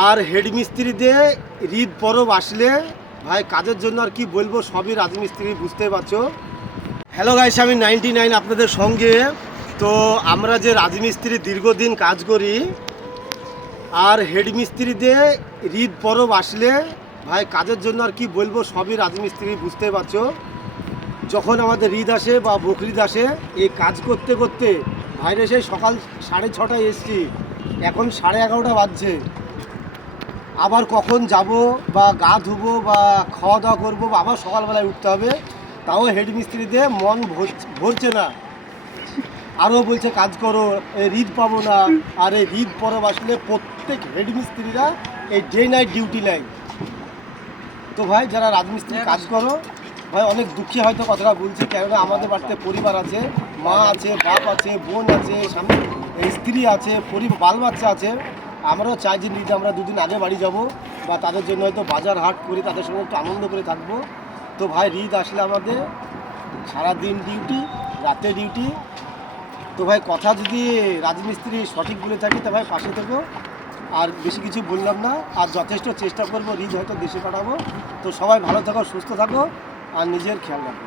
আর head মিস্ত্রিদের Eid পরব আসলে ভাই কাজের জন্য আর কি বলবো, সবই রাজমিস্ত্রি, বুঝতে পারছো। হ্যালো গাইস, আমি 99 আপনাদের সঙ্গে। তো আমরা যে রাজমিস্ত্রি দীর্ঘদিন কাজ করি, আর হেড মিস্ত্রিদের ঈদ পরব আসলে ভাই কাজের জন্য আর কি বলবো, সবই রাজমিস্ত্রি, বুঝতে পারছো। যখন আমাদের ঈদ আসে বা বকরিদ আসে, এই কাজ করতে করতে ভাইরে সেই সকাল 6:30 এসছি, এখন 11:30 বাজছে। আবার কখন যাব বা গা ধুবো বা খাওয়া দাওয়া করবো বা আবার সকালবেলায় উঠতে হবে, তাও হেড মিস্ত্রিদের মন ভরছে না। আরও বলছে কাজ করো, এই ঈদ পাবো না। আর এই ঈদ পরব আসলে প্রত্যেক হেড মিস্ত্রিরা এই ডে নাইট ডিউটি নেয়। তো ভাই যারা রাজমিস্ত্রি কাজ করো ভাই, অনেক দুঃখী হয়তো কথাটা বলছি, কেননা আমাদের বাড়িতে পরিবার আছে, মা আছে, বাপ আছে, বোন আছে, সামনে স্ত্রী আছে, বাল বাচ্চা আছে। আমরাও চাই যে নিজে আমরা দুদিন আগে বাড়ি যাব বা তাদের জন্য হয়তো বাজার হাট করি, তাদের সঙ্গে একটু আনন্দ করে থাকবো। তো ভাই ঈদ আসলে আমাদের সারাদিন ডিউটি, রাতে ডিউটি। তো ভাই কথা যদি রাজমিস্ত্রি সঠিক বলে থাকি তো ভাই পাশে থেকো। আর বেশি কিছু বললাম না, আর যথেষ্ট চেষ্টা করবো ঈদ হয়তো দেশে পাঠাবো। তো সবাই ভালো থাকো, সুস্থ থাকো, আর নিজের খেয়াল রাখো।